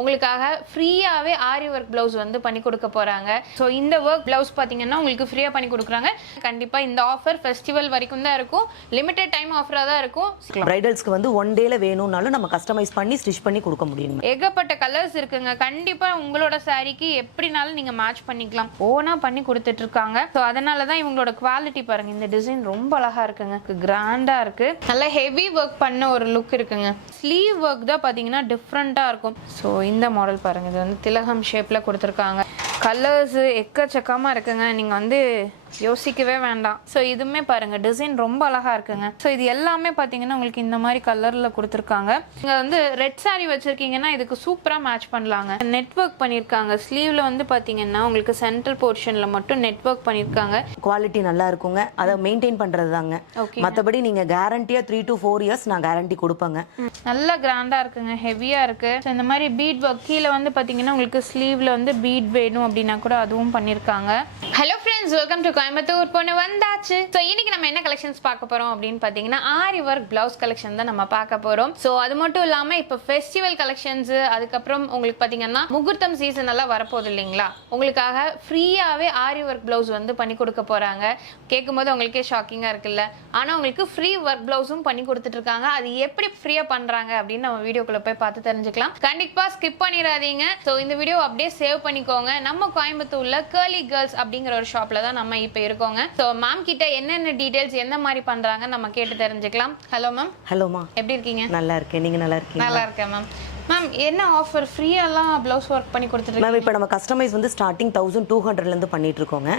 உங்களுக்காக ஃப்ரீயாவே ஆரி work blouse வந்து பண்ணி கொடுக்க போறாங்க. ஸோ இந்த ஒர்க் பிளவுஸ் பாத்தீங்கன்னா உங்களுக்கு ஃப்ரீயா பண்ணி கொடுக்குறாங்க. கண்டிப்பா இந்த ஆஃபர் ஃபெஸ்டிவல் வரைக்கும் தான் இருக்கும். லிமிடெட் டைம் ஆஃபரா தான் இருக்கும். பிரைடல்ஸ்க்கு வந்து ஒன் டேல வேணும்னாலும் நம்ம கஸ்டமைஸ் பண்ணி ஸ்டிச் பண்ணி கொடுக்க முடியும். ஏகப்பட்ட கலர்ஸ் இருக்குங்க. கண்டிப்பா உங்களோட சாரிக்கு எப்படினாலும் நீங்க மேட்ச் பண்ணிக்கலாம். ஓனா பண்ணி கொடுத்துட்டு இருக்காங்க. ஸோ அதனால தான் இவங்களோட குவாலிட்டி பாருங்க. இந்த டிசைன் ரொம்ப அழகா இருக்குங்க. கிராண்டா இருக்கு. நல்ல ஹெவி ஒர்க் பண்ண ஒரு லுக் இருக்குங்க. ஸ்லீவ் ஒர்க் தான் பாத்தீங்கன்னா டிஃப்ரெண்டா இருக்கும். ஸோ இந்த மாடல் பாருங்கள் இது வந்து திலகம் ஷேப்பில் கொடுத்துருக்காங்க. கலர்ஸு எக்கச்சக்கமாக இருக்குங்க. நீங்கள் வந்து யோசிக்கவே வேண்டாம். ஸோ இதுவுமே பாருங்க டிசைன் ரொம்ப அழகா இருக்குங்க. ஸோ இது எல்லாமே பார்த்தீங்கன்னா உங்களுக்கு இந்த மாதிரி கலர்ல கொடுத்துருக்காங்க. நீங்க வந்து ரெட் saree வச்சிருக்கீங்கன்னா இதுக்கு சூப்பரா மேட்ச் பண்ணலாங்க. நெட்வொர்க் பண்ணியிருக்காங்க ஸ்லீவ்ல வந்து பார்த்தீங்கன்னா உங்களுக்கு சென்ட்ரல் போர்ஷன்ல மட்டும் நெட்வொர்க் பண்ணியிருக்காங்க குவாலிட்டி நல்லா இருக்குங்க. அதை மெயின்டைன் பண்றது தாங்க Okay. மற்றபடி நீங்க கேரண்டியா த்ரீ டு ஃபோர் இயர்ஸ் நான் கேரண்டி கொடுப்பேங்க. நல்ல கிராண்டா இருக்குங்க. ஹெவியா இருக்கு. இந்த மாதிரி பீட் ஒர்க் கீழே வந்து பாத்தீங்கன்னா உங்களுக்கு ஸ்லீவ்ல வந்து பீட் வேணும் அப்படின்னா கூட அதுவும் பண்ணிருக்காங்க. Hello friends welcome to Coimbatore பொண்ணு வந்தாச்சு. ஸோ இன்னைக்கு நம்ம என்ன கலெக்ஷன்ஸ் பார்க்க போறோம் அப்படின்னு பார்த்தீங்கன்னா ஆரி ஒர்க் பிளவுஸ் கலெக்ஷன் தான் நம்ம பார்க்க போறோம். ஸோ அது மட்டும் இல்லாம இப்போ ஃபெஸ்டிவல் கலெக்ஷன்ஸ் அதுக்கப்புறம் உங்களுக்கு பார்த்தீங்கன்னா முகூர்த்தம் சீசன் எல்லாம் வரப்போகுது இல்லைங்களா? உங்களுக்காக ஃப்ரீயாவே ஆரி ஒர்க் பிளவுஸ் வந்து பண்ணி கொடுக்க போறாங்க. கேட்கும்போது உங்களுக்கே ஷாக்கிங்காக இருக்குல்ல? ஆனால் உங்களுக்கு ஃப்ரீ ஒர்க் பிளவுஸும் பண்ணி கொடுத்துட்டு இருக்காங்க. அது எப்படி ஃப்ரீயா பண்றாங்க அப்படின்னு நம்ம வீடியோக்குள்ள போய் பார்த்து தெரிஞ்சுக்கலாம். கண்டிப்பா ஸ்கிப் பண்ணிடாதீங்க. ஸோ இந்த வீடியோ அப்படியே சேவ் பண்ணிக்கோங்க. நம்ம கோயம்புத்தூர்ல கேர்லி கேர்ள்ஸ் அப்படிங்கிற ஒரு ஷாப்ல தான் நம்ம இப்போ இருக்கோங்க. ஸோ மேம் கிட்ட என்னென்ன டீடைல்ஸ் எந்த மாதிரி பண்றாங்க நம்ம கேட்டு தெரிஞ்சுக்கலாம். ஹலோ மேம் ஹலோமா எப்படி இருக்கீங்க? நல்லா இருக்கேன். நீங்க நல்லா இருக்கீங்க நல்லா இருக்கேன் மேம் மேம் என்ன ஆஃபர் ஃப்ரீயெல்லாம் ப்ளவுஸ் ஒர்க் பண்ணி கொடுத்துட்டு மேம் இப்போ நம்ம கஸ்டமைஸ் வந்து ஸ்டார்டிங் தௌசண்ட் டூ ஹண்ட்ரட்லேருந்து பண்ணிட்டு இருக்கோங்க.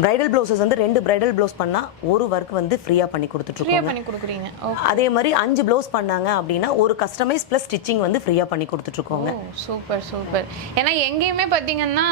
பிரைடல் ப்ளவுசஸ் வந்து ரெண்டு பிரைடல் ப்ளவுஸ் பண்ணா ஒரு ஒர்க் வந்து ஃப்ரீயா பண்ணி இருக்கோங்க. பண்ணி கொடுக்குறீங்க. அதே மாதிரி அஞ்சு ப்ளவுஸ் பண்ணாங்க அப்படின்னா ஒரு கஸ்டமைஸ் ப்ளஸ் ஸ்டிச்சிங் வந்து ஃப்ரீயா பண்ணி கொடுத்துட்டு இருக்கோங்க. சூப்பர் சூப்பர் ஏன்னா எங்கேயுமே பாத்தீங்கன்னா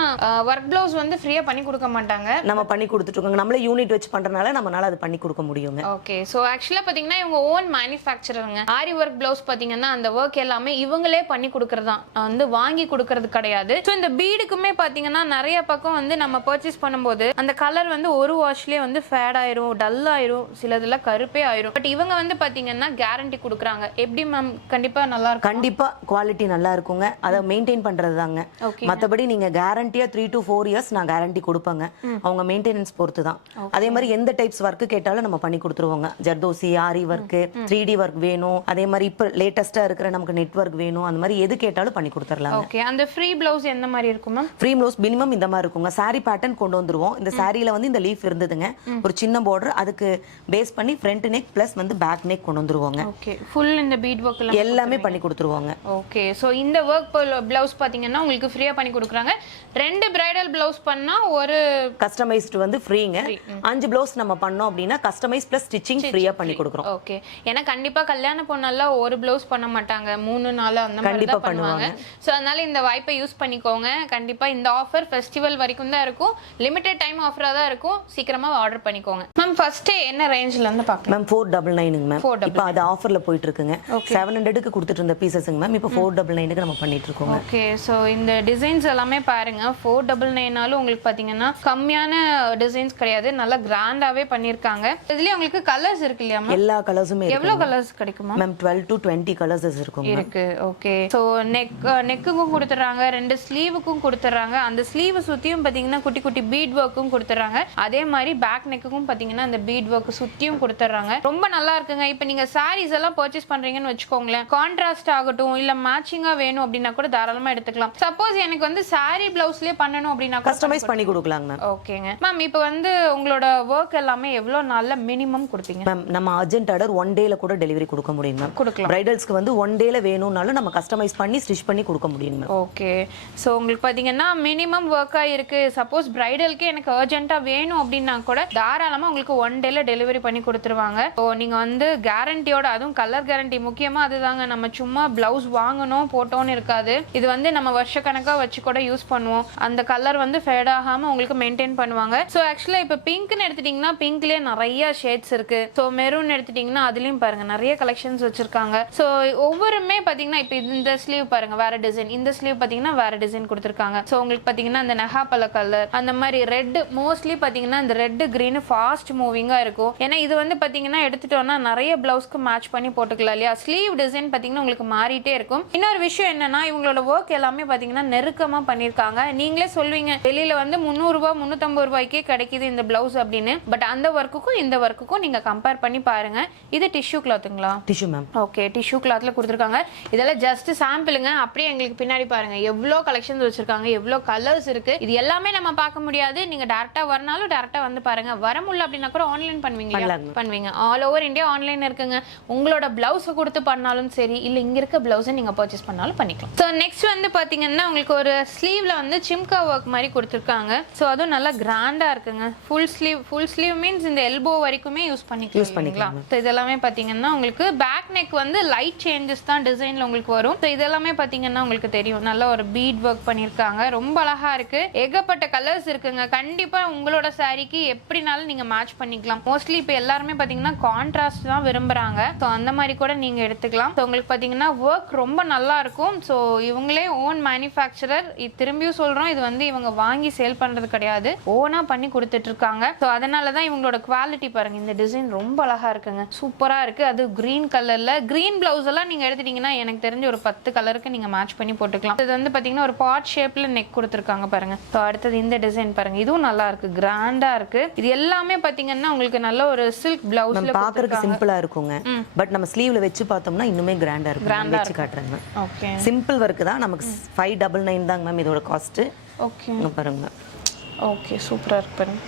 ஒர்க் பிளவுஸ் வந்து ஃப்ரீயா பண்ணி கொடுக்க மாட்டாங்க. நம்ம பண்ணி கொடுத்துட்டு இருக்கோங்க. நம்மளே யூனிட் வச்சு பண்றதுனால நம்மளால அது பண்ணி கொடுக்க முடியுங்க. ஓகே ஸோ ஆக்சுவலாக பார்த்தீங்கன்னா இவங்க ஓன் மேனுஃபேக்சரருங்க ஆரி ஒர்க் ப்ளவுஸ் பார்த்தீங்கன்னா அந்த ஒர்க் எல்லாமே இவங்களே பண்ணி கொடுக்கறது. தான் வந்து வாங்கி கொடுக்கறது கிடையாது. ஸோ இந்த பீடுக்குமே பார்த்தீங்கன்னா நிறைய பக்கம் வந்து நம்ம பர்ச்சேஸ் பண்ணும்போது அந்த கலர் வந்து ஒரு வாஷ்லேயே வந்து ஃபேட் ஆயிரும் டல் ஆயிரும் சிலதெல்லாம் கருப்பே ஆயிரும். பட் இவங்க வந்து பார்த்தீங்கன்னா கேரண்டி கொடுக்குறாங்க. எப்படி மேம் கண்டிப்பாக நல்லா இருக்கும்? கண்டிப்பா குவாலிட்டி நல்லா இருக்குங்க. அதை மெயின்டைன் பண்றது தாங்க. மத்தபடி நீங்க கேரண்டியா த்ரீ டு ஃபோர் இயர்ஸ் நான் கேரண்டி கொடுப்பேங்க. அவங்க மெயின்டெனன்ஸ் பொறுத்து தான் அதே மாதிரி எந்த டைப்ஸ் ஒர்க் கேட்டாலும் நம்ம பண்ணி கொடுத்துருவோங்க. Zardosi aari work three D work வேணும். அதே மாதிரி இப்போ லேட்டஸ்டா இருக்கிற நமக்கு நெட்வொர்க் வேணும். அந்த மாதிரி எது கேட்டாலும் பண்ணி கொடுத்துடலாங்க ஓகே அந்த ஃப்ரீ பிளவுஸ் எந்த மாதிரி இருக்கும் மேம் ஃப்ரீ ப்ளவுஸ் மினிமம் இந்த மாதிரி இருக்குங்க. Saree பேட்டர்ன் கொண்டு வந்துருவோம். இந்த சாரியில வந்து இந்த லீஃப் இருந்ததுங்க. ஒரு சின்ன பார்டர் அதுக்கு பேஸ் பண்ணி ஃப்ரண்ட் நெக் ப்ளஸ் வந்து பேக் நெக் கொண்டு வந்துருவோங்க. ஓகே ஃபுல் இந்த பீட் ஒர்க் எல்லாம் பண்ணி கொடுத்துருவோங்க. ஓகே ஸோ இந்த ஒர்க் பிளவுஸ் பார்த்தீங்கன்னா உங்களுக்கு ஃப்ரீயாக பண்ணி கொடுக்குறாங்க. ரெண்டு பிரைடல் பிளவுஸ் பண்ணால் ஒரு கஸ்டமைஸ்டு வந்து ஃப்ரீங்க அஞ்சு ப்ளவுஸ் நம்ம பண்ணோம் அப்படின்னா கஸ்டமைஸ் ப்ளஸ் ஸ்டிச்சிங் ஃப்ரீயா பண்ணி கொடுக்குறோம். ஓகே ஏன்னா கண்டிப்பாக கல்யாண பொண்ணெல்லாம் ஒரு பிளவுஸ் பண்ண மாட்டாங்க. மூணு நாலு அந்த மாதிரி தான் பண்ணுவாங்க. ஸோ அதனால இந்த வாய்ப்பை யூஸ் பண்ணிக்கோங்க. கண்டிப்பாக இந்த ஆஃபர் ஃபெஸ்டிவல் வரைக்கும் தான் இருக்கும். லிமிடெட் டைம் ஆஃபராக தான் இருக்கும். சீக்கிரமாக ஆர்டர் பண்ணிக்கோங்க. மேம் ஃபர்ஸ்ட் என்ன ரேஞ்சில் இருந்து பார்க்கலாம் மேம் ஃபோர் டபுள் நைனுங்க மேம் 499. இப்போ அது ஆஃபர்ல போயிட்டு இருக்குங்க செவன் ஹண்ட்ரடுக்கு கொடுத்துட்டு இருந்த பீசஸுங்க மேம் இப்போ ஃபோர் டபுள் நைனுக்கு நம்ம பண்ணிட்டு இருக்கோங்க ஓகே ஸோ இந்த டிசைன்ஸ் எல்லாமே பாருங்க. ஃபோர் டபுள் நைனாலும் உங்களுக்கு பார்த்தீங்கன்னா கம்மியான டிசைன்ஸ் கிடையாது. நல்லா கிராண்டாவே பண்ணியிருக்காங்க இதுலயே உங்களுக்கு கலர்ஸ் இருக்கு இல்லையா மேம் எல்லா கலர்ஸுமே எவ்வளோ கலர்ஸ் கிடைக்குமா? மேம் டுவெல் டு டுவெண்ட்டி கலர்ஸஸ் இருக்குங்க இருக்கு ஓகே ஸோ நெக் நெக்குக்கும் கொடுத்துட்றாங்க. ரெண்டு ஸ்லீவுக்கும் கொடுத்துட்றாங்க. அந்த ஸ்லீவ் சுற்றியும் பார்த்தீங்கன்னா குட்டி குட்டி பீட் ஒர்க்கும் கொடுத்துட்றாங்க. அதே மாதிரி பேக் நெக்குக்கும் பார்த்தீங்கன்னா அந்த பீட் ஒர்க் சுற்றியும் கொடுத்துட்றாங்க. ரொம்ப நல்லா இருக்குங்க. இப்போ நீங்கள் சாரீஸ் எல்லாம் பர்ச்சேஸ் பண்ணுறீங்கன்னு வச்சுக்கோங்களேன். கான்ட்ராஸ்ட் ஆகட்டும் இல்லை மேட்சிங்காக வேணும் அப்படின்னா கூட தாராளமாக எடுத்துக்கலாம். சப்போஸ் எனக்கு வந்து சாரி ப்ளவுஸ்லேயே பண்ணணும் அப்படின்னா கஸ்டமைஸ் பண்ணி கொடுக்கலாங்க மேம் ஓகேங்க மேம் இப்போ வந்து உங்களோட ஒர்க் எல்லாமே எவ்வளோ நாளில் மினிமம் கொடுப்பீங்க? மேம் நம்ம அர்ஜென்ட் ஆர்டர் ஒன் டேல கூட டெலிவரி கொடுக்க முடியும் மேம் கொடுக்கலாம். பிரைடல்ஸ்க்கு வந்து ஒன் டேல வேணும்னாலும் நம்ம கஸ்டமைஸ் பண்ணி ஸ்டிச் பண்ணி கொடுக்க முடியும் மேம் ஓகே ஸோ உங்களுக்கு பார்த்தீங்கன்னா மினிமம் ஒர்க்காக இருக்குது சப்போஸ் பிரைடலுக்கு எனக்கு அர்ஜென்ட்டாக வேணும் அப்படின்னா கூட தாராளமாக உங்களுக்கு ஒன் டேல டெலிவரி பண்ணி கொடுத்துருவாங்க. ஸோ நீங்கள் வந்து கேரண்டியோட அதுவும் கலர் கேரண்டி முக்கியமாக அதுதாங்க. நம்ம சும்மா ப்ளவுஸ் வாங்கணும் போட்டோன்னு இருக்காது. இது வந்து நம்ம வருஷக்கணக்காக வச்சு கூட யூஸ் பண்ணுவோம். அந்த கலர் வந்து ஃபேட் ஆகாமல் உங்களுக்கு மெயின்டைன் பண்ணுவாங்க. ஸோ ஆக்சுவலாக இப்போ பிங்க்னு எடுத்துட்டிங்கன்னா பிங்க்லேயே நிறைய ஷேட்ஸ் இருக்குது ஸோ மெரூன் எடுத்துட்டிங்கன்னா அதுலேயும் பாருங்க நிறைய கலெக்ஷன்ஸ் வச்சுருக்காங்க. ஸோ ஒவ்வொருமே பார்த்தீங்கன்னா இப்போ இந்த ஸ்லீவ் பாருங்க வேறு டிசைன் இந்த ஸ்லீவ் பார்த்தீங்கன்னா வேறு டிசைன் கொடுத்துருக்காங்க. ஸோ உங்களுக்கு பார்த்தீங்கன்னா அந்த நெகாப்பழ கலர் அந்த மாதிரி ரெட் மோஸ்ட் மோஸ்ட்லி பார்த்தீங்கன்னா இந்த ரெட் green ஃபாஸ்ட் மூவிங்காக இருக்கும். ஏன்னா இது வந்து பார்த்தீங்கன்னா எடுத்துட்டோம்னா நிறைய ப்ளவுஸ்க்கு மேட்ச் பண்ணி போட்டுக்கலாம் இல்லையா? ஸ்லீவ் டிசைன் பார்த்தீங்கன்னா உங்களுக்கு மாறிட்டே இருக்கும். இன்னொரு விஷயம் என்னன்னா இவங்களோட ஒர்க் எல்லாமே பார்த்தீங்கன்னா நெருக்கமாக பண்ணியிருக்காங்க நீங்களே சொல்வீங்க வெளியில வந்து முந்நூறுரூபா முந்நூற்றம்பது ரூபாய்க்கே கிடைக்குது இந்த ப்ளவுஸ் அப்படின்னு. பட் அந்த ஒர்க்குக்கும் இந்த ஒர்க்குக்கும் நீங்கள் கம்பேர் பண்ணி பாருங்க. இது டிஷ்யூ கிளாத்துங்களா டிஷ்யூ மேம் ஓகே டிஷ்யூ கிளாத்ல கொடுத்துருக்காங்க. இதெல்லாம் ஜஸ்ட் சாம்பிளுங்க அப்படியே எங்களுக்கு பின்னாடி பாருங்க. எவ்வளோ கலெக்ஷன்ஸ் வச்சிருக்காங்க. எவ்வளோ கலர்ஸ் இருக்கு. இது எல்லாமே நம்ம பார்க்க முடியாது. நீங்க டேரக்டா வரனாலும் டேரக்டா வந்து பாருங்க. வர முடியல அப்படின்னா கூட ஆன்லைன் பண்ணுவீங்க. பண்ணுவீங்க. ஆல் ஓவர் இந்தியா ஆன்லைன் இருக்குங்க. உங்களோட பிளவுஸ் கொடுத்து பண்ணாலும் சரி இல்ல இங்க இருக்க பிளவுஸை நீங்க பர்ச்சேஸ் பண்ணாலும் பண்ணிக்கலாம். ஸோ நெக்ஸ்ட் வந்து பாத்தீங்கன்னா உங்களுக்கு ஒரு ஸ்லீவ்ல வந்து சிம்கா ஒர்க் மாதிரி கொடுத்துருக்காங்க. ஸோ அதுவும் நல்லா கிராண்டா இருக்குங்க. Full sleeve full sleeve means இந்த எல்போ வரைக்குமே யூஸ் பண்ணிக்கலாம் Use பண்ணிக்கலாம். So இதெல்லாமே பாத்தீங்கன்னா உங்களுக்கு பேக் நெக் வந்து லைட் சேஞ்சஸ் தான் டிசைன்ல உங்களுக்கு வரும். ஸோ இதெல்லாமே பாத்தீங்கன்னா உங்களுக்கு தெரியும். நல்ல ஒரு பீட் ஒர்க் பண்ணிருக்காங்க ரொம்ப அழகா இருக்கு. ஏகப்பட்ட கலர்ஸ் இருக்குங்க. கண்டிப்பா உங்களோட சாரீக்கு எப்படினாலும் நீங்க மேட்ச் பண்ணிக்கலாம். மோஸ்ட்லி இப்போ எல்லாருமே பார்த்தீங்கன்னா கான்ட்ராஸ்ட் தான் விரும்புறாங்க. ஸோ அந்த மாதிரி கூட நீங்க எடுத்துக்கலாம். ஸோ உங்களுக்கு பார்த்தீங்கன்னா ஒர்க் ரொம்ப நல்லா இருக்கும். ஸோ இவங்களே ஓன் மேனுஃபேக்சரர் திரும்பியும் சொல்றோம் இது வந்து இவங்க வாங்கி சேல் பண்றது கிடையாது. ஓனா பண்ணி கொடுத்துட்டு இருக்காங்க ஸோ அதனால தான் இவங்களோட குவாலிட்டி பாருங்க. இந்த டிசைன் ரொம்ப அழகா இருக்குங்க. சூப்பரா இருக்கு. அது கிரீன் கலர்ல கிரீன் பிளவுஸ் எல்லாம் நீங்க எடுத்துட்டீங்கன்னா எனக்கு தெரிஞ்ச ஒரு பத்து கலருக்கு நீங்க மேட்ச் பண்ணி போட்டுக்கலாம். இது வந்து பார்த்தீங்கன்னா ஒரு பாட் ஷேப்ல நெக் கொடுத்துருக்காங்க பாருங்க. ஸோ அடுத்தது இந்த டிசைன் பாருங்க. இதுவும் நல்லா இருக்கு. கிராண்டா இருக்கு. இது எல்லாமே பாத்தீங்கன்னா உங்களுக்கு நல்ல ஒரு சில்க் பிளவுஸ்ல பாக்குறதுக்கு சிம்பிளா இருக்குங்க. பட் நம்ம ஸ்லீவ்ல வச்சு பார்த்தோம்னா இன்னுமே கிராண்டா Grand ஆ வச்சு காட்டுறேன் ஓகே சிம்பிள் ஒர்க் தான். நமக்கு ஃபைவ் டபுள் நைன் தாங்க மேம் இதோட காஸ்ட் ஓகே பாருங்க. ஓகே சூப்பராக இருக்கு பாருங்க.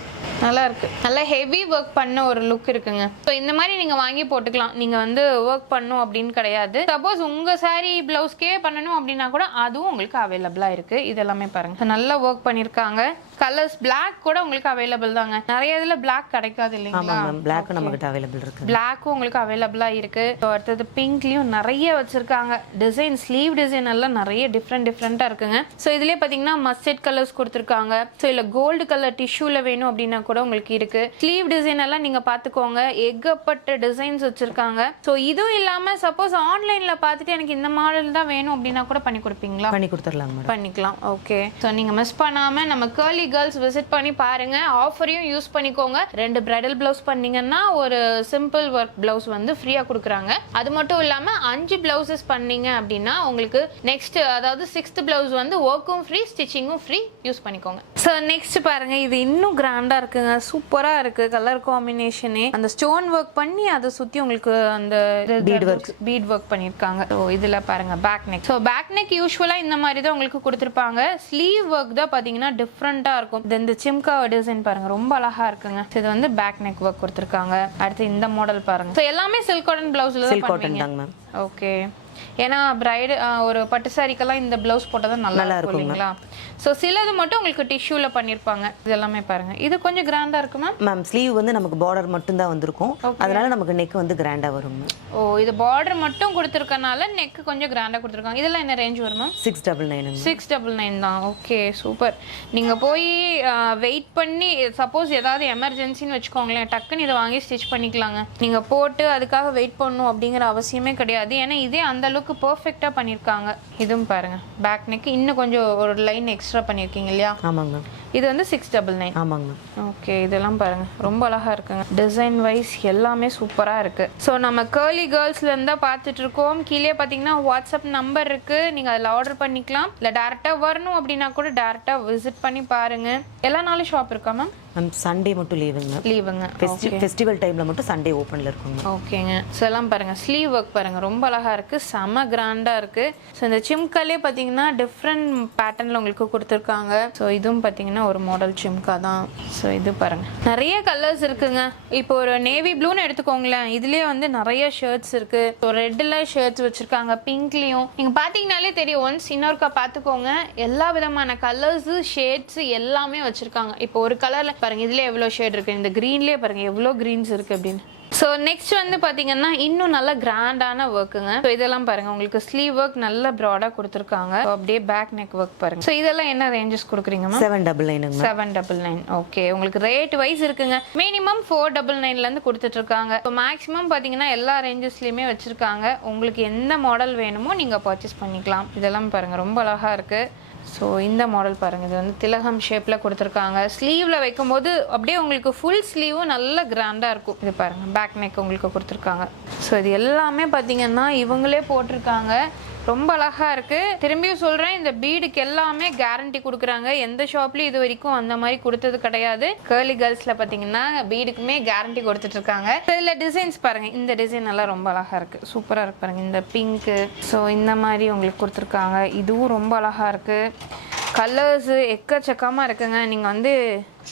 நல்லா இருக்கு. நல்லா ஹெவி ஒர்க் பண்ண ஒரு லுக் இருக்குங்க. ஸோ இந்த மாதிரி நீங்க வாங்கி போட்டுக்கலாம். நீங்க வந்து ஒர்க் பண்ணும் அப்படின்னு கிடையாது. சப்போஸ் உங்க saree பிளவுஸ்க்கே பண்ணணும் அப்படின்னா கூட அதுவும் உங்களுக்கு அவைலபிளா இருக்கு. இதெல்லாமே பாருங்க. நல்லா ஒர்க் பண்ணிருக்காங்க. கலர்ஸ் Black கூட உங்களுக்கு அவைலபிள் தாங்க. நிறைய இதுல Black கிடைக்காது இல்லைங்களா? மேம் பிளாக் நம்ம கிட்ட அவைலபிள் இருக்கு. பிளாக்கும் உங்களுக்கு அவைலபிளாக இருக்கு. அடுத்தது பிங்க்லயும் நிறைய வச்சிருக்காங்க. டிசைன் ஸ்லீவ் டிசைன் எல்லாம் நிறைய டிஃப்ரெண்ட் டிஃப்ரெண்ட்டாக இருக்குங்க. ஸோ இதுலேயே பார்த்தீங்கன்னா மஸ்டர்ட் கலர்ஸ் கொடுத்துருக்காங்க. ஸோ இல்லை கோல்டு கலர் டிஷ்யூல வேணும் அப்படின்னா கூட உங்களுக்கு இருக்கு. ஸ்லீவ் டிசைன் எல்லாம் நீங்க பார்த்துக்கோங்க ஏகப்பட்ட டிசைன்ஸ் வச்சிருக்காங்க. ஸோ இதுவும் இல்லாம சப்போஸ் ஆன்லைன்ல பார்த்துட்டு எனக்கு இந்த மாடல் தான் வேணும் அப்படின்னா கூட பண்ணி கொடுப்பீங்களா? பண்ணி கொடுத்துடலாங்க மேடம் பண்ணிக்கலாம். ஓகே ஸோ நீங்கள் மிஸ் பண்ணாமல் நம்ம கேர்லி கேர்ள்ஸ் விசிட் பண்ணி பாருங்க. ஆஃபரையும் யூஸ் பண்ணிக்கோங்க. ரெண்டு பிரைடல் ப்ளவுஸ் பண்ணீங்கன்னா ஒரு சிம்பிள் ஒர்க் ப்ளவுஸ் வந்து ஃப்ரீயாக கொடுக்குறாங்க. அது மட்டும் இல்லாமல் அஞ்சு ப்ளவுசஸ் பண்ணீங்க அப்படின்னா உங்களுக்கு நெக்ஸ்ட் அதாவது சிக்ஸ்த் ப்ளவுஸ் வந்து ஒர்க்கும் ஃப்ரீ ஸ்டிச்சிங்கும் ஃப்ரீ யூஸ் பண்ணிக்கோங்க. ஸோ நெக்ஸ்ட் பாருங்க. இது இன்னும் கிராண்டாக இருக்குங்க. சூப்பராக இருக்கு. கலர் காம்பினேஷனே அந்த ஸ்டோன் ஒர்க் பண்ணி அதை சுற்றி உங்களுக்கு அந்த Bead work. பீட் ஒர்க் பண்ணியிருக்காங்க ஸோ இதில் பாருங்க. Back neck so back neck யூஸ்வலாக இந்த மாதிரி தான் உங்களுக்கு கொடுத்துருப்பாங்க. ஸ்லீவ் ஒர்க் தான் பார்த்தீங்கன்னா டிஃப்ரெண்ட்டாக இருக்கும். இது இந்த சிம்கா டிசைன் பாருங்க ரொம்ப அழகா இருக்குங்க. இது வந்து பேக் நெக் ஒர்க் கொடுத்துருக்காங்க. அடுத்து இந்த மாடல் பாருங்க. ஸோ எல்லாமே சில்க் காட்டன் பிளவுஸ்ல சில்க் காட்டன் பண்ணுவீங்க. தாங்க மேம் ஓகே ஏன்னா பிரைடு ஒரு பட்டு சாரிக்கெல்லாம் இந்த பிளவுஸ் போட்டால் தான் நல்லா இருக்கும். இல்லைங்களா? ஸோ சிலது மட்டும் உங்களுக்கு டிஷ்யூல பண்ணியிருப்பாங்க இது எல்லாமே பாருங்க. இது கொஞ்சம் கிராண்டா இருக்குமா? மேம் ஸ்லீவ் வந்து நமக்கு பார்டர் மட்டும் தான் வந்திருக்கும் அதனால நமக்கு நெக் வந்து கிராண்டா வரும் ஓ இது பார்டர் மட்டும் கொடுத்துருக்கனால நெக் கொஞ்சம் கிராண்டா கொடுத்துருக்காங்க. இதெல்லாம் என்ன ரேஞ்ச் வருமா six double nine six double nine தான். ஓகே சூப்பர் நீங்கள் போய் வெயிட் பண்ணி சப்போஸ் ஏதாவது எமர்ஜென்சின்னு வச்சுக்கோங்களேன் டக்குன்னு இதை வாங்கி ஸ்டிச் பண்ணிக்கலாங்க. நீங்கள் போட்டு அதுக்காக வெயிட் பண்ணணும் அப்படிங்கிற அவசியமே கிடையாது. ஏன்னா இதே அந்த அளவுக்கு பர்ஃபெக்டாக பண்ணியிருக்காங்க இதுவும் பாருங்கள் பேக் நெக் இன்னும் கொஞ்சம் ஒரு லைன் எக்ஸ்ட்ரா பண்ணியிருக்கீங்க இல்லையா? ஆமாங்க. இது வந்து சிக்ஸ் டபுள் நைன் ஆமாங்க. மேம் ஓகே இதெல்லாம் பாருங்க. ரொம்ப அழகா இருக்குங்க. டிசைன் வைஸ் எல்லாமே சூப்பரா இருக்கு. ஸோ நம்ம கேர்லி கேர்ள்ஸ்ல இருந்தா பார்த்துட்டு இருக்கோம். கீழே பார்த்தீங்கன்னா வாட்ஸ்அப் நம்பர் இருக்கு. நீங்க அதில் ஆர்டர் பண்ணிக்கலாம். இல்லை டேரெக்டாக வரணும் அப்படின்னா கூட டேரெக்டாக விசிட் பண்ணி பாருங்க. எல்லா நாளும் ஷாப் இருக்கா மேம் மேம் சண்டே மட்டும் லீவுங்க லீவுங்க ஃபெஸ்டிவல் டைம்ல மட்டும் சண்டே ஓப்பன்ல இருக்குங்க. ஓகேங்க ஸோ எல்லாம் பாருங்க. ஸ்லீவ் ஒர்க் பாருங்க. ரொம்ப அழகா இருக்கு. செம கிராண்டா இருக்கு. ஸோ இந்த சிம்காலே பார்த்தீங்கன்னா டிஃப்ரெண்ட் பேட்டர்ன்ல உங்களுக்கு கொடுத்துருக்காங்க. ஸோ இதுவும் பார்த்தீங்கன்னா ஒரு மாடல் சிம்கா தான். ஸோ இது பாருங்க. நிறைய கலர்ஸ் இருக்குங்க. இப்போ ஒரு நேவி ப்ளூன்னு எடுத்துக்கோங்களேன். இதுலயே வந்து நிறைய ஷர்ட்ஸ் இருக்கு. ஸோ ரெட்டில் ஷர்ட்ஸ் வச்சிருக்காங்க. பிங்க்லயும் நீங்க பார்த்தீங்கனாலே தெரியும். ஒன்ஸ் இன்னொருக்கா பார்த்துக்கோங்க எல்லா விதமான கலர்ஸ் ஷேட்ஸ் எல்லாமே வச்சிருக்காங்க. இப்போ ஒரு கலர்ல பாருங்க இதுல எவ்வளோ ஷேட் இருக்கு? இந்த கிரீன்லயே பாருங்க எவ்வளோ கிரீன்ஸ் இருக்கு அப்படின்னு. ஸோ நெக்ஸ்ட் வந்து பார்த்தீங்கன்னா இன்னும் நல்ல கிராண்டான ஒர்க்குங்க ஸோ இதெல்லாம் பாருங்க. உங்களுக்கு ஸ்லீவ் ஒர்க் நல்ல ப்ராடாக கொடுத்துருக்காங்க. அப்படியே பேக் நெக் ஒர்க் பாருங்க. ஸோ இதெல்லாம் என்ன ரேஞ்சஸ் கொடுக்குறீங்க seven double ma'am seven double nine okay உங்களுக்கு ரேட் வைஸ் இருக்குங்க. மினிமம் ஃபோர் டபுள் நைன்லேருந்து கொடுத்துட்டு இருக்காங்க இப்போ மேக்ஸிமம் பார்த்தீங்கன்னா எல்லா ரேஞ்சஸ்லையுமே வச்சிருக்காங்க. உங்களுக்கு எந்த மாடல் வேணுமோ நீங்கள் பர்ச்சேஸ் பண்ணிக்கலாம். இதெல்லாம் பாருங்க. ரொம்ப அழகா இருக்கு. ஸோ இந்த மாடல் பாருங்க. இது வந்து திலகம் ஷேப்பில் கொடுத்துருக்காங்க. ஸ்லீவில் வைக்கும்போது அப்படியே உங்களுக்கு ஃபுல் ஸ்லீவும் நல்ல கிராண்டாக இருக்கும். இது பாருங்க. பேக் நெக் உங்களுக்கு கொடுத்துருக்காங்க. ஸோ இது எல்லாமே பார்த்திங்கன்னா இவங்களே போட்டிருக்காங்க. ரொம்ப அழகா இருக்கு. திரும்பியும் சொல்றேன் இந்த பீடுக்கு எல்லாமே கேரண்டி கொடுக்குறாங்க. எந்த ஷாப்லயும் இது வரைக்கும் அந்த மாதிரி கொடுத்தது கிடையாது. கேர்லி கேர்ள்ஸ்ல பாத்தீங்கன்னா பீடுக்குமே கேரண்டி கொடுத்துட்டு இருக்காங்க. இதுல டிசைன்ஸ் பாருங்க. இந்த டிசைன் எல்லாம் ரொம்ப அழகா இருக்கு. சூப்பரா இருக்கு பாருங்க. இந்த பிங்க்கு ஸோ இந்த மாதிரி உங்களுக்கு கொடுத்துருக்காங்க. இதுவும் ரொம்ப அழகா இருக்கு. கலர்ஸ் எக்கச்சக்கமா இருக்குங்க. நீங்க வந்து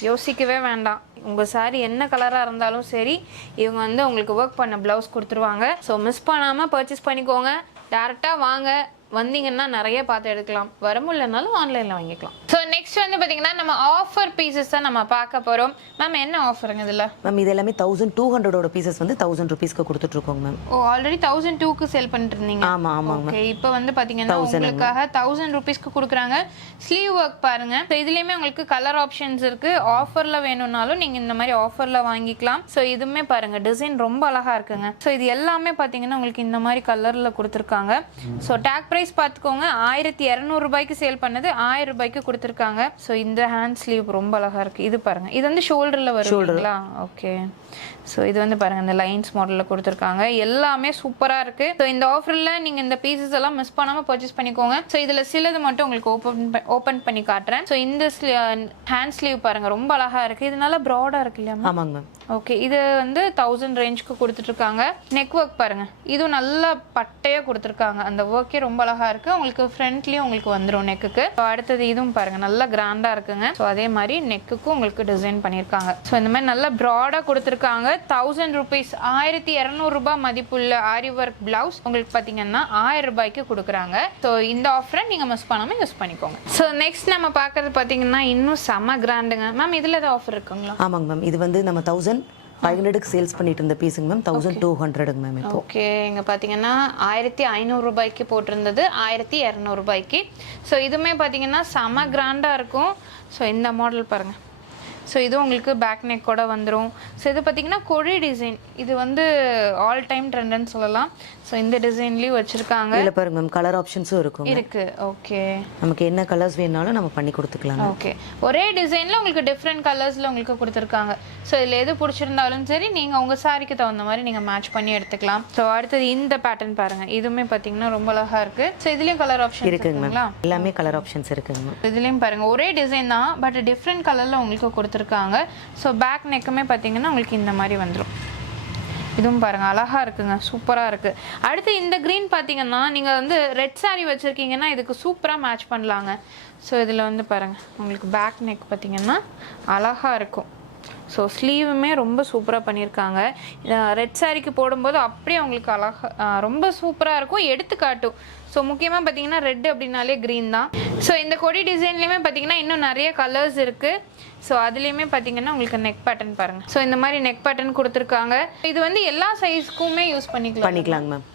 யோசிக்கவே வேண்டாம். உங்கள் சாரி என்ன கலராக இருந்தாலும் சரி இவங்க வந்து உங்களுக்கு ஒர்க் பண்ண ப்ளவுஸ் கொடுத்துருவாங்க. ஸோ மிஸ் பண்ணாமல் பர்ச்சேஸ் பண்ணிக்கோங்க. டேரெக்டாக வாங்க. வந்தீங்கன்னா நிறைய பார்த்து எடுக்கலாம். வர முடியலனாலும் ஆன்லைனில் வாங்கிக்கலாம். ஸோ நெக்ஸ்ட் வந்து பார்த்தீங்கன்னா நம்ம ஆஃபர் பீசஸ் தான் நம்ம பார்க்க போகிறோம் மேம் என்ன ஆஃபருங்க இதில்? மேம் இது எல்லாமே தௌசண்ட் டூ ஹண்ட்ரடோட பீசஸ் வந்து தௌசண்ட் ருபீஸ்க்கு கொடுத்துட்டு இருக்கோங்க மேம் ஓ ஆல்ரெடி தௌசண்ட் டூக்கு சேல் பண்ணிட்டு இருந்தீங்க ஆமா ஆமாங்க ஓகே இப்போ வந்து பாத்தீங்கன்னா உங்களுக்காக தௌசண்ட் ருபீஸ்க்கு கொடுக்குறாங்க. ஸ்லீவ் ஒர்க் பாருங்க. இதுலயுமே உங்களுக்கு கலர் ஆப்ஷன்ஸ் இருக்கு. ஆஃபர்ல வேணும்னாலும் நீங்க இந்த மாதிரி ஆஃபர்ல வாங்கிக்கலாம். ஸோ இதுவுமே பாருங்க டிசைன் ரொம்ப அழகா இருக்குங்க. ஸோ இது எல்லாமே பாத்தீங்கன்னா உங்களுக்கு இந்த மாதிரி கலர்ல கொடுத்துருக்காங்க. ஸோ டேக் ப்ரைஸ் பார்த்துக்கோங்க ஆயிரத்தி இரநூறு ரூபாய்க்கு சேல் பண்ணது ஆயிரம் ரூபாய்க்கு கொடுத்துருக்காங்க. ஸோ இந்த ஹேண்ட் ஸ்லீவ் ரொம்ப அழகா இருக்கு. இது பாருங்க. இது வந்து ஷோல்டர்ல வருங்களா ஓகே ஸோ இது வந்து பாருங்க. இந்த லைன்ஸ் மாடலில் கொடுத்துருக்காங்க. எல்லாமே சூப்பராக இருக்கு. ஸோ இந்த ஆஃபரில் நீங்கள் இந்த பீசஸ் எல்லாம் மிஸ் பண்ணாமல் பர்ச்சேஸ் பண்ணிக்கோங்க. ஸோ இதில் சிலது மட்டும் உங்களுக்கு ஓப்பன் ஓப்பன் பண்ணி காட்டுறேன். ஸோ இந்த ஹேண்ட் ஸ்லீவ் பாருங்க. ரொம்ப அழகா இருக்கு. இது நல்லா ப்ராடாக இருக்கு இல்லையா ஆமாங்க ஓகே இது வந்து தௌசண்ட் ரேஞ்சுக்கு கொடுத்துட்ருக்காங்க நெக் ஒர்க் பாருங்க. இதுவும் நல்ல பட்டையாக கொடுத்துருக்காங்க. அந்த ஒர்க்கே ரொம்ப அழகா இருக்கு. உங்களுக்கு ஃப்ரண்ட்லேயும் உங்களுக்கு வந்துடும் நெக்குக்கு அடுத்தது இதுவும் பாருங்க. நல்லா கிராண்டாக இருக்குங்க. ஸோ அதே மாதிரி நெக்குக்கும் உங்களுக்கு டிசைன் பண்ணியிருக்காங்க ஸோ இந்த மாதிரி நல்ல ப்ராடாக கொடுத்துருக்காங்க. தௌசண்ட் ருபீஸ் ஆயிரத்தி இரநூறுபா மதிப்புள்ள ஆரி ஒர்க் பிளவுஸ் உங்களுக்கு பார்த்தீங்கன்னா ஆயிரம் ரூபாய்க்கு கொடுக்குறாங்க. ஸோ இந்த ஆஃபரை நீங்கள் மிஸ் பண்ணாமல் யூஸ் பண்ணிக்கோங்க. ஸோ நெக்ஸ்ட் நம்ம பார்க்கறது பார்த்தீங்கன்னா இன்னும் செம்ம கிராண்டுங்க மேம் இதில் ஏதாவது ஆஃபர் இருக்குங்களா? ஆமாங்க மேம் இது வந்து நம்ம தௌசண்ட் ஃபைவ் ஹண்ட்ரடுக்கு சேல்ஸ் பண்ணிட்டு இருந்த பீஸுங்க மேம் தௌசண்ட் டூ ஹண்ட்ரடுங்க மேம் இப்போ. ஓகே இங்கே பார்த்தீங்கன்னா ஆயிரத்தி ஐநூறு ரூபாய்க்கு போட்டிருந்தது ஆயிரத்தி இரநூறுபாய்க்கு ஸோ இதுவுமே பார்த்தீங்கன்னா செம கிராண்டாக இருக்கும். ஸோ இந்த மாடல் பாருங்கள் ஸோ இது உங்களுக்கு பேக் நெக்கோட வந்துடும் ஸோ இது பார்த்தீங்கன்னா கொடி டிசைன் இது வந்து ஆல் டைம் ட்ரெண்டுன்னு சொல்லலாம். ஸோ இந்த டிசைன்லேயும் வச்சுருக்காங்க. இதில் பாருங்க மேம் கலர் ஆப்ஷன்ஸும் இருக்கும் இருக்கு. ஓகே நமக்கு என்ன கலர்ஸ் வேணாலும் நம்ம பண்ணி கொடுத்துக்கலாம் ஓகே ஒரே டிசைனில் உங்களுக்கு டிஃப்ரெண்ட் கலர்ஸில் உங்களுக்கு கொடுத்துருக்காங்க. ஸோ இதில் எது பிடிச்சிருந்தாலும் சரி நீங்கள் உங்கள் சாரிக்கு தகுந்த மாதிரி நீங்கள் மேட்ச் பண்ணி எடுத்துக்கலாம். ஸோ அடுத்தது இந்த பேட்டர்ன் பாருங்கள் இதுவுமே பார்த்தீங்கன்னா ரொம்ப அழகாக இருக்குது ஸோ இதுலேயும் கலர் ஆப்ஷன் இருக்குங்க இருக்குங்களா? எல்லாமே கலர் ஆப்ஷன்ஸ் இருக்குங்க இதுலேயும் பாருங்க. ஒரே டிசைன் தான் பட் டிஃப்ரெண்ட் கலரில் உங்களுக்கு கொடுத்துருக்காங்க. ஸோ பேக் நெக்குமே பார்த்தீங்கன்னா உங்களுக்கு இந்த மாதிரி வந்துடும் இதுவும் பாருங்க அழகா இருக்குங்க சூப்பரா இருக்கு. அடுத்து இந்த க்ரீன் பார்த்தீங்கன்னா நீங்க வந்து ரெட் saree வச்சிருக்கீங்கன்னா இதுக்கு சூப்பரா மேட்ச் பண்ணலாங்க. ஸோ இதுல வந்து பாருங்க உங்களுக்கு பேக் நெக் பார்த்திங்கன்னா அழகா இருக்கும். ஸோ ஸ்லீவுமே ரொம்ப சூப்பராக பண்ணியிருக்காங்க ரெட் சாரிக்கு போடும்போது அப்படியே உங்களுக்கு அழகா ரொம்ப சூப்பராக இருக்கும். எடுத்து காட்டும் ஸோ முக்கியமாக பார்த்தீங்கன்னா ரெட் அப்படின்னாலே க்ரீன் தான். ஸோ இந்த கொடி டிசைன்லேயுமே பார்த்தீங்கன்னா இன்னும் நிறைய கலர்ஸ் இருக்குது ஸோ அதுலேயுமே பார்த்தீங்கன்னா உங்களுக்கு நெக் பேட்டர்ன் பாருங்கள் ஸோ இந்த மாதிரி நெக் பேட்டர்ன் கொடுத்துருக்காங்க. இது வந்து எல்லா சைஸ்க்குமே யூஸ் பண்ணிக்கலாம். பண்ணிக்கலாங்க மேம்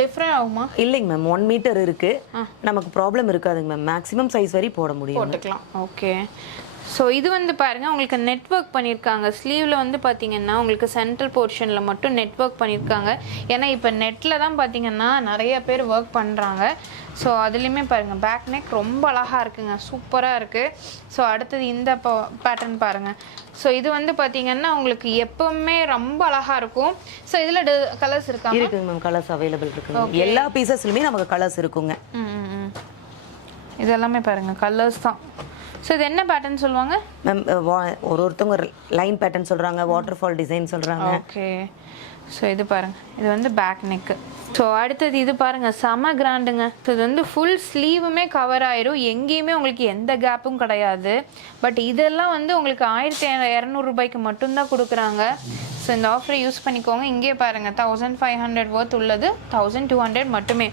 டிஃப்ரெண்ட் ஆகுமா? இல்லைங்க மேம் ஒன் மீட்டர் இருக்கு. நமக்கு ப்ராப்ளம் இருக்காதுங்க மேம் மேக்ஸிமம் சைஸ் வரை போட முடியும். போட்டுக்கலாம். ஓகே ஸோ இது வந்து பாருங்க உங்களுக்கு நெட்வொர்க் பண்ணியிருக்காங்க ஸ்லீவில் வந்து பார்த்தீங்கன்னா உங்களுக்கு சென்ட்ரல் போர்ஷனில் மட்டும் நெட்வொர்க் பண்ணியிருக்காங்க ஏன்னா இப்போ நெட்டில் தான் பார்த்தீங்கன்னா நிறைய பேர் ஒர்க் பண்ணுறாங்க ஸோ அதுலேயுமே பாருங்கள் பேக் நெக் ரொம்ப அழகாக இருக்குங்க. சூப்பராக இருக்குது ஸோ அடுத்தது இந்த பேட்டர்ன் பாருங்கள் ஸோ இது வந்து பார்த்தீங்கன்னா உங்களுக்கு எப்பவுமே ரொம்ப அழகாக இருக்கும். ஸோ இதில் கலர்ஸ் இருக்காங்க இருக்குங்க மேம் கலர்ஸ் அவைலபிள் இருக்குங்க. எல்லா பீசஸ்லையுமே நமக்கு கலர்ஸ் இருக்குங்க. ம், ம், ம். இது எல்லாமே பாருங்கள் கலர்ஸ் தான். ஸோ இது என்ன பேட்டர்ன் சொல்லுவாங்க? மேம் ஒரு ஒருத்தவங்க லைன் பேட்டர்ன் சொல்றாங்க வாட்டர் ஃபால் டிசைன் சொல்றாங்க. ஓகே ஸோ இது பாருங்க. இது வந்து பேக் நெக்கு ஸோ அடுத்தது இது பாருங்க. செம கிராண்டுங்க ஸோ இது வந்து ஃபுல் ஸ்லீவுமே கவர் ஆயிரும். எங்கேயுமே உங்களுக்கு எந்த கேப்பும் கிடையாது. பட் இதெல்லாம் வந்து உங்களுக்கு ஆயிரத்தி இரநூறுபாய்க்கு மட்டும்தான் கொடுக்குறாங்க. ஸோ இந்த ஆஃபரை யூஸ் பண்ணிக்கோங்க. இங்கே பாருங்கள் தௌசண்ட் ஃபைவ் ஹண்ட்ரட் ஒர்த் உள்ளது. தௌசண்ட் டூ ஹண்ட்ரட் மட்டுமே.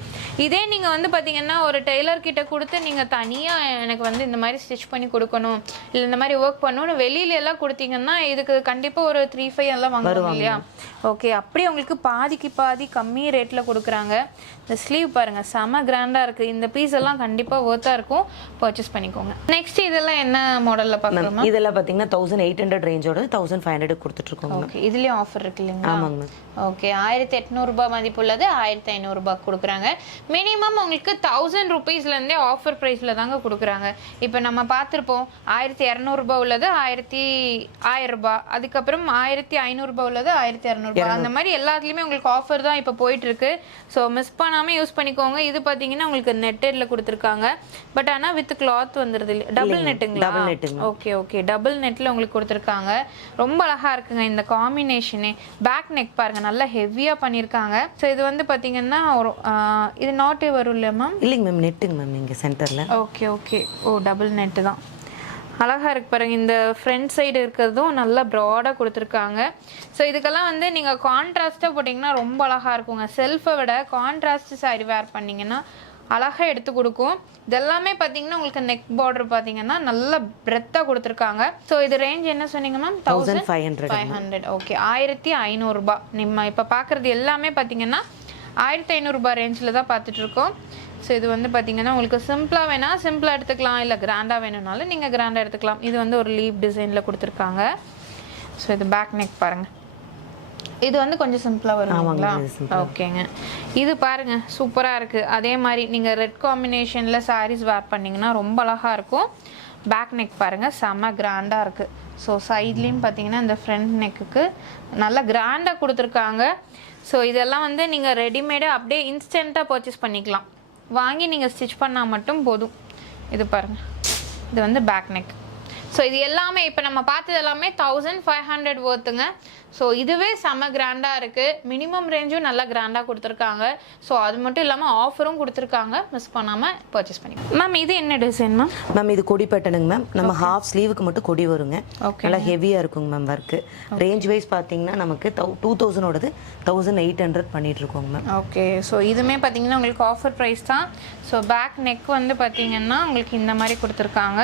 இதே நீங்கள் வந்து பார்த்தீங்கன்னா ஒரு டெய்லர் கிட்ட கொடுத்து நீங்கள் தனியாக எனக்கு வந்து இந்த மாதிரி ஸ்டிச் பண்ணி கொடுக்கணும். இல்லை இந்த மாதிரி ஒர்க் பண்ணணும்னு வெளியில எல்லாம் கொடுத்தீங்கன்னா இதுக்கு கண்டிப்பாக ஒரு த்ரீ ஃபைவ் எல்லாம் வாங்குவாங்க இல்லையா? ஓகே அப்படியே உங்களுக்கு பாதிக்கு பாதி கம்மி ரேட்டில் கொடுக்குறாங்க. இந்த ஸ்லீவ் பாருங்க செம கிராண்டாக இருக்குது இந்த பீஸ் எல்லாம் கண்டிப்பாக ஒர்த்தாக இருக்கும். பர்ச்சேஸ் பண்ணிக்கோங்க. நெக்ஸ்ட் இதெல்லாம் என்ன மாடலில் பார்க்குறோமா இதெல்லாம் பாத்தீங்கன்னா தௌசண்ட் எயிட் ஹண்ட்ரட் ரேஞ்சோட தௌசண்ட் ஃபைவ் ஹண்ட்ரட் கொடுத்துட்டு இருக்கோங்க ஓகே இதுலேயும் ஆஃபர் இருக்கு இல்லைங்களா? ஓகே ஆயிரத்தி எட்நூறுபா மதிப்புள்ளது ஆயிரத்தி ஐநூறுரூபா கொடுக்குறாங்க. மினிமம் உங்களுக்கு தௌசண்ட் ருபீஸ்லேருந்தே ஆஃபர் ப்ரைஸில் தாங்க கொடுக்குறாங்க. இப்போ நம்ம பார்த்துருப்போம் ஆயிரத்தி இரநூறுபா உள்ளது ஆயிரத்தி ஆயிரம் ரூபாய். அதுக்கப்புறம் ஆயிரத்தி ஐநூறுரூபா உள்ளது ஆயிரத்தி இரநூறுபா அந்த மாதிரி எல்லாத்துலேயுமே உங்களுக்கு ஆஃபர் தான் இப்போ போயிட்டு இருக்கு ஸோ மிஸ் பண்ணாமல் யூஸ் பண்ணிக்கோங்க. இது பார்த்தீங்கன்னா உங்களுக்கு நெட்டடில் கொடுத்துருக்காங்க. பட் ஆனால் வித் கிளாத் வந்துடுது இல்லை டபுள் நெட்டுங்களா. ஓகே ஓகே டபுள் நெட்டில் உங்களுக்கு கொடுத்துருக்காங்க. ரொம்ப அழகா இருக்குங்க. இந்த காம்பினேஷனே பேக் நெக் பாருங்க நல்லா ஹெவியாக பண்ணியிருக்காங்க ஸோ இது வந்து பார்த்தீங்கன்னா ஒரு இது நாட்டே வரும் இல்லையா மேம் இல்லைங்க மேம் நெட்டுங்க மேம் இங்க சென்டர்ல okay okay oh double net தான். அழகா இருக்கு பாருங்க இந்த ஃப்ரண்ட் சைடு இருக்கிறதும் நல்லா ப்ராடாக கொடுத்துருக்காங்க. ஸோ இதுக்கெல்லாம் வந்து நீங்கள் கான்ட்ராஸ்ட்டாக போட்டிங்கன்னா ரொம்ப அழகா இருக்குங்க. செல்ஃபை விட கான்ட்ராஸ்ட் saree வேர் பண்ணிங்கன்னா அழகா எடுத்து கொடுக்கும். இதெல்லாமே பார்த்தீங்கன்னா உங்களுக்கு நெக் பார்டர் பார்த்தீங்கன்னா நல்ல பிரெத்தாக கொடுத்துருக்காங்க. ஸோ இது ரேஞ்ச் என்ன சொன்னீங்க ma'am thousand five hundred five hundred okay ஆயிரத்தி ஐநூறுரூபா நம்ம இப்போ பார்க்குறது எல்லாமே பார்த்தீங்கன்னா ஆயிரத்தி ஐநூறுரூபா ரேஞ்சில் தான் பார்த்துட்டு இருக்கோம். ஸோ இது வந்து பார்த்தீங்கன்னா உங்களுக்கு சிம்பிளாக வேணால் சிம்பிளாக எடுத்துக்கலாம். இல்லை கிராண்டாக வேணும்னாலும் நீங்கள் கிராண்டாக எடுத்துக்கலாம். இது வந்து ஒரு லீப் டிசைனில் கொடுத்துருக்காங்க. ஸோ இது பேக் நெக் பாருங்கள் இது வந்து கொஞ்சம் சிம்பிளாக வருங்களா ஓகேங்க. இது பாருங்க சூப்பராக இருக்குது அதே மாதிரி நீங்கள் ரெட் காம்பினேஷனில் sarees வேர் பண்ணிங்கன்னா ரொம்ப அழகாக இருக்கும். பேக் நெக் பாருங்கள் செம்ம கிராண்டாக இருக்குது ஸோ சைட்லேயும் பார்த்தீங்கன்னா இந்த ஃப்ரண்ட் நெக்குக்கு நல்லா கிராண்டாக கொடுத்துருக்காங்க. ஸோ இதெல்லாம் வந்து நீங்கள் ரெடிமேடு அப்படியே இன்ஸ்டண்ட்டாக பர்ச்சேஸ் பண்ணிக்கலாம். வாங்கி நீங்கள் ஸ்டிச் பண்ணால் மட்டும் போதும். இது பாருங்கள் இது வந்து பேக் நெக் ஸோ இது எல்லாமே இப்போ நம்ம பார்த்தது எல்லாமே தௌசண்ட் ஃபைவ் ஹண்ட்ரட் ஒர்த்துங்க ஸோ இதுவே செம்ம கிராண்டாக இருக்குது மினிமம் ரேஞ்சும் நல்லா கிராண்டாக கொடுத்துருக்காங்க. ஸோ அது மட்டும் இல்லாமல் ஆஃபரும் கொடுத்துருக்காங்க. மிஸ் பண்ணாமல் பர்ச்சேஸ் பண்ணி மேம் இது என்ன டிசைன் மேம் மேம் இது கொடி பேட்டனுங்க மேம் நம்ம ஹாஃப் ஸ்லீவுக்கு மட்டும் கொடி வருங்க. ஓகே நல்லா ஹெவியாக இருக்குங்க மேம் ஒர்க்கு ரேஞ்ச் வைஸ் பார்த்தீங்கன்னா நமக்கு தௌ டூ தௌசண்டோடது தௌசண்ட் எயிட் ஹண்ட்ரட் பண்ணிட்டு இருக்கோங்க மேம் ஓகே ஸோ இதுவுமே பார்த்தீங்கன்னா உங்களுக்கு ஆஃபர் ப்ரைஸ் தான். ஸோ பேக் நெக் வந்து பார்த்தீங்கன்னா உங்களுக்கு இந்த மாதிரி கொடுத்துருக்காங்க.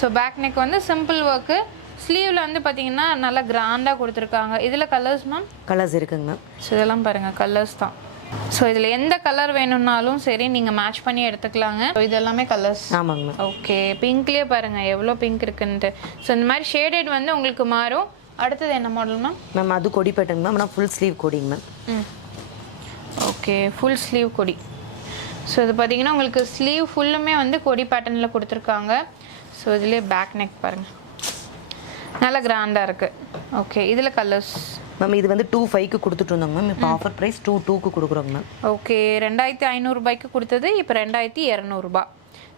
ஸோ பேக் நெக் வந்து சிம்பிள் ஒர்க்கு ஸ்லீவில் வந்து பார்த்தீங்கன்னா நல்லா கிராண்டாக கொடுத்துருக்காங்க. இதில் கலர்ஸ் மேம் கலர்ஸ் இருக்குங்க மேம் ஸோ இதெல்லாம் பாருங்கள் கலர்ஸ் தான். ஸோ இதில் எந்த கலர் வேணும்னாலும் சரி நீங்கள் மேட்ச் பண்ணி எடுத்துக்கலாங்க. ஸோ இது எல்லாமே கலர்ஸ் ஆமாங்க மேம் ஓகே பிங்க்லேயே பாருங்கள் எவ்வளோ பிங்க் இருக்குன்ட்டு. ஸோ இந்த மாதிரி ஷேடட் வந்து உங்களுக்கு மாறும். அடுத்தது என்ன மாடல் மேம் மேம் அது கொடி பேட்டனுங்க மேம் ஆனால் ஃபுல் ஸ்லீவ் கொடிங்க ma'am hmm. Okay full sleeve கொடி. ஸோ இது பார்த்தீங்கன்னா உங்களுக்கு ஸ்லீவ் ஃபுல்லுமே வந்து கொடி பேட்டர்னில் கொடுத்துருக்காங்க. ஸோ இதுலேயே பேக் நெக் பாருங்கள் நல்லா கிராண்டாக இருக்குது ஓகே இதில் கலர்ஸ் மேம் இது வந்து டூ ஃபைவ்க்கு கொடுத்துட்டு இருந்தோங்க மேம் இப்போ ஆஃபர் ப்ரைஸ் டூ டூக்கு கொடுக்குறோங்க மேம் ஓகே ரெண்டாயிரத்தி ஐநூறுரூபாய்க்கு கொடுத்தது இப்போ ரெண்டாயிரத்தி இரநூறுபா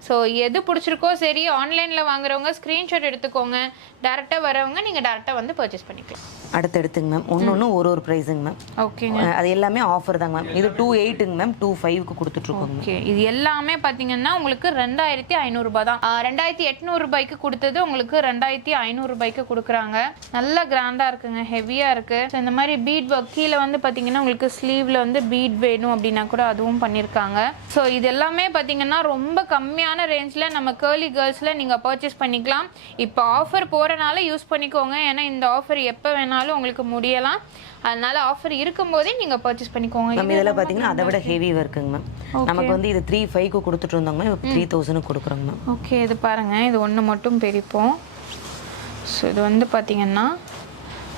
ஸோ எது பிடிச்சிருக்கோ சரி ஆன்லைனில் வாங்குறவங்க ஸ்க்ரீன்ஷாட் எடுத்துக்கோங்க. டேரெக்டாக வரவங்க நீங்கள் டேரெக்டாக வந்து பர்ச்சேஸ் பண்ணிக்கலாம். அடுத்து எடுத்துங்க மேம் ஒன்று ஒன்று ஒரு ஒரு ப்ரைஸுங்க மேம் ஓகேங்க அது எல்லாமே ஆஃபர் தாங்க மேம் இது டூ எயிட்டுங்க மேம் டூ ஃபைவ்க்கு கொடுத்துட்ருக்கோங்க ஓகே இது எல்லாமே பார்த்தீங்கன்னா உங்களுக்கு ரெண்டாயிரத்தி ஐநூறுரூபா தான். ரெண்டாயிரத்தி எட்நூறுபாய்க்கு கொடுத்தது உங்களுக்கு ரெண்டாயிரத்தி ஐநூறுபாய்க்கு கொடுக்குறாங்க. நல்ல கிராண்டாக இருக்குங்க. ஹெவியாக இருக்குது ஸோ இந்த மாதிரி பீட் ஒர்க் கீழே வந்து பார்த்தீங்கன்னா உங்களுக்கு ஸ்லீவில் வந்து பீட் வேணும் அப்படின்னா கூட அதுவும் பண்ணியிருக்காங்க ஸோ இது எல்லாமே பார்த்தீங்கன்னா ரொம்ப கம்மியான ரேஞ்சில் நம்ம கேர்லி கேர்ள்ஸில் நீங்கள் பர்ச்சேஸ் பண்ணிக்கலாம். இப்போ ஆஃபர் போகிறனால யூஸ் பண்ணிக்கோங்க. ஏன்னா இந்த ஆஃபர் எப்போ வேணாலும் உங்களுக்கு முடியலாம். அதனால ஆஃபர் இருக்கும்போதே நீங்கள் பர்ச்சேஸ் பண்ணிக்கோங்க. மேம் இதெல்லாம் பார்த்தீங்கன்னா அதை விட ஹெவி ஒர்க்குங்க மேம் நமக்கு வந்து இது த்ரீ ஃபைவ்க்கு கொடுத்துட்டு இருந்தோங்க மேம் த்ரீ தௌசண்ட் கொடுக்குறோங்க மேம் ஓகே இது பாருங்க. இது ஒன்று மட்டும் பிரிப்போம். ஸோ இது வந்து பார்த்தீங்கன்னா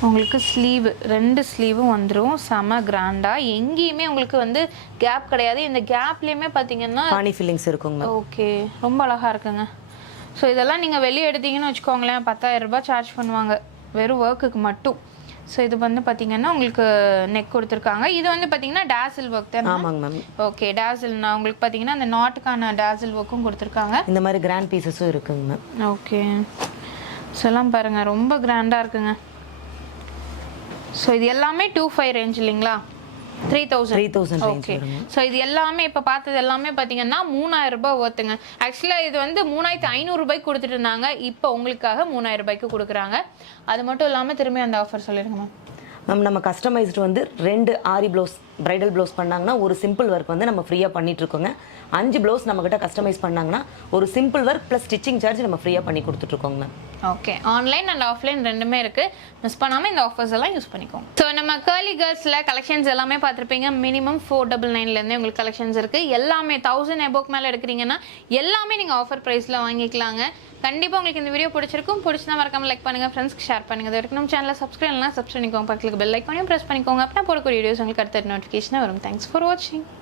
உங்களுக்கு ஸ்லீவ் ரெண்டு ஸ்லீவும் வந்துடும் செம கிராண்டாக எங்கேயுமே உங்களுக்கு வந்து கேப் கிடையாது. இந்த கேப்லேயுமே பார்த்தீங்கன்னா பானி ஃபில்லிங்ஸ் இருக்குங்க ஓகே ரொம்ப அழகாக இருக்குங்க. ஸோ இதெல்லாம் நீங்கள் வெளியே எடுத்தீங்கன்னு வச்சுக்கோங்களேன் பத்தாயிரம் ரூபாய் சார்ஜ் பண்ணுவாங்க. வெறும் ஒர்க்குக்கு மட்டும். ஸோ இது வந்து பார்த்தீங்கன்னா உங்களுக்கு நெக் கொடுத்துருக்காங்க. இது வந்து பார்த்தீங்கன்னா டேசில் ஒர்க் தான் ஆமாங்க மேம் ஓகே டேசில் நான் உங்களுக்கு பார்த்தீங்கன்னா அந்த நாட்டுக்கான டேசில் ஒர்க்கும் கொடுத்துருக்காங்க. இந்த மாதிரி கிராண்ட் பீசஸும் இருக்குங்க மேம் ஓகே சொல்லலாம் பாருங்க. ரொம்ப கிராண்டாக இருக்குங்க. ஸோ இது எல்லாமே டூ ஃபைவ் ரேஞ்ச் இல்லைங்களா? Three thousand three thousand okay so இது எல்லாமே இப்போ பார்த்தது எல்லாமே பார்த்தீங்கன்னா மூணாயிரம் ரூபாய் ஒருத்துங்க ஆக்சுவலாக இது வந்து மூணாயிரத்தி ஐநூறுரூபாய்க்கு கொடுத்துட்டு இருந்தாங்க. இப்போ உங்களுக்காக மூணாயிரம் ரூபாய்க்கு கொடுக்குறாங்க. அது மட்டும் இல்லாமல் திரும்பி அந்த ஆஃபர் சொல்லிடுங்க மேம் மேம் நம்ம கஸ்டமைஸ்டு வந்து ரெண்டு ஆரி ப்ளவுஸ் பிரைடல் ப்ளவுஸ் பண்ணாங்கன்னா ஒரு சிம்பிள் ஒர்க் வந்து நம்ம ஃப்ரீயாக பண்ணிட்டு இருக்கோங்க. அஞ்சு ப்ளவுஸ் நம்மக்கிட்ட கஸ்டமைஸ் பண்ணாங்கன்னா ஒரு simple work plus stitching charge நம்ம ஃப்ரீயாக பண்ணி கொடுத்துட்ருக்கோங்க ma'am okay online and offline ரெண்டுமே இருக்கு. மிஸ் பண்ணாமல் இந்த ஆஃபர்ஸ் எல்லாம் யூஸ் பண்ணிக்கோங்க. ஸோ நம்ம கேர்லி கேர்ள்ஸில் கலெக்ஷன்ஸ் எல்லாமே பார்த்துருப்பீங்க. மினிமம் ஃபோர் டபுள் நைன்லேருந்தே உங்களுக்கு கலெக்ஷன்ஸ் இருக்குது எல்லாமே தௌசண்ட் எபோக் மேலே எடுக்கிறீங்கன்னா எல்லாமே நீங்கள் ஆஃபர் ப்ரைஸில் வாங்கிக்கலாங்க. கண்டிப்பாக உங்களுக்கு இந்த வீடியோ பிடிச்சிருக்கும். பிடிச்சினா மறக்காமல் லைக் பண்ணுங்க. ஃப்ரெண்ட்ஸ்க்கு ஷேர் பண்ணுங்கள் இது வரைக்கும் நம்ம சேனலில் சப்ஸ்கிரைப் பண்ணலாம் சப்ஸ்கிரைப் பண்ணிக்கோங்க. பக்கத்துக்கு பெல் ஐக்கானையும் ப்ரெஸ் பண்ணிக்கோங்க. அப்படின்னா போடக்கூடிய வீடியோஸ் உங்களுக்கு அடுத்த நோட்டிஃபிகேஷனாக வரும். தேங்க்ஸ் ஃபார் வாட்சிங்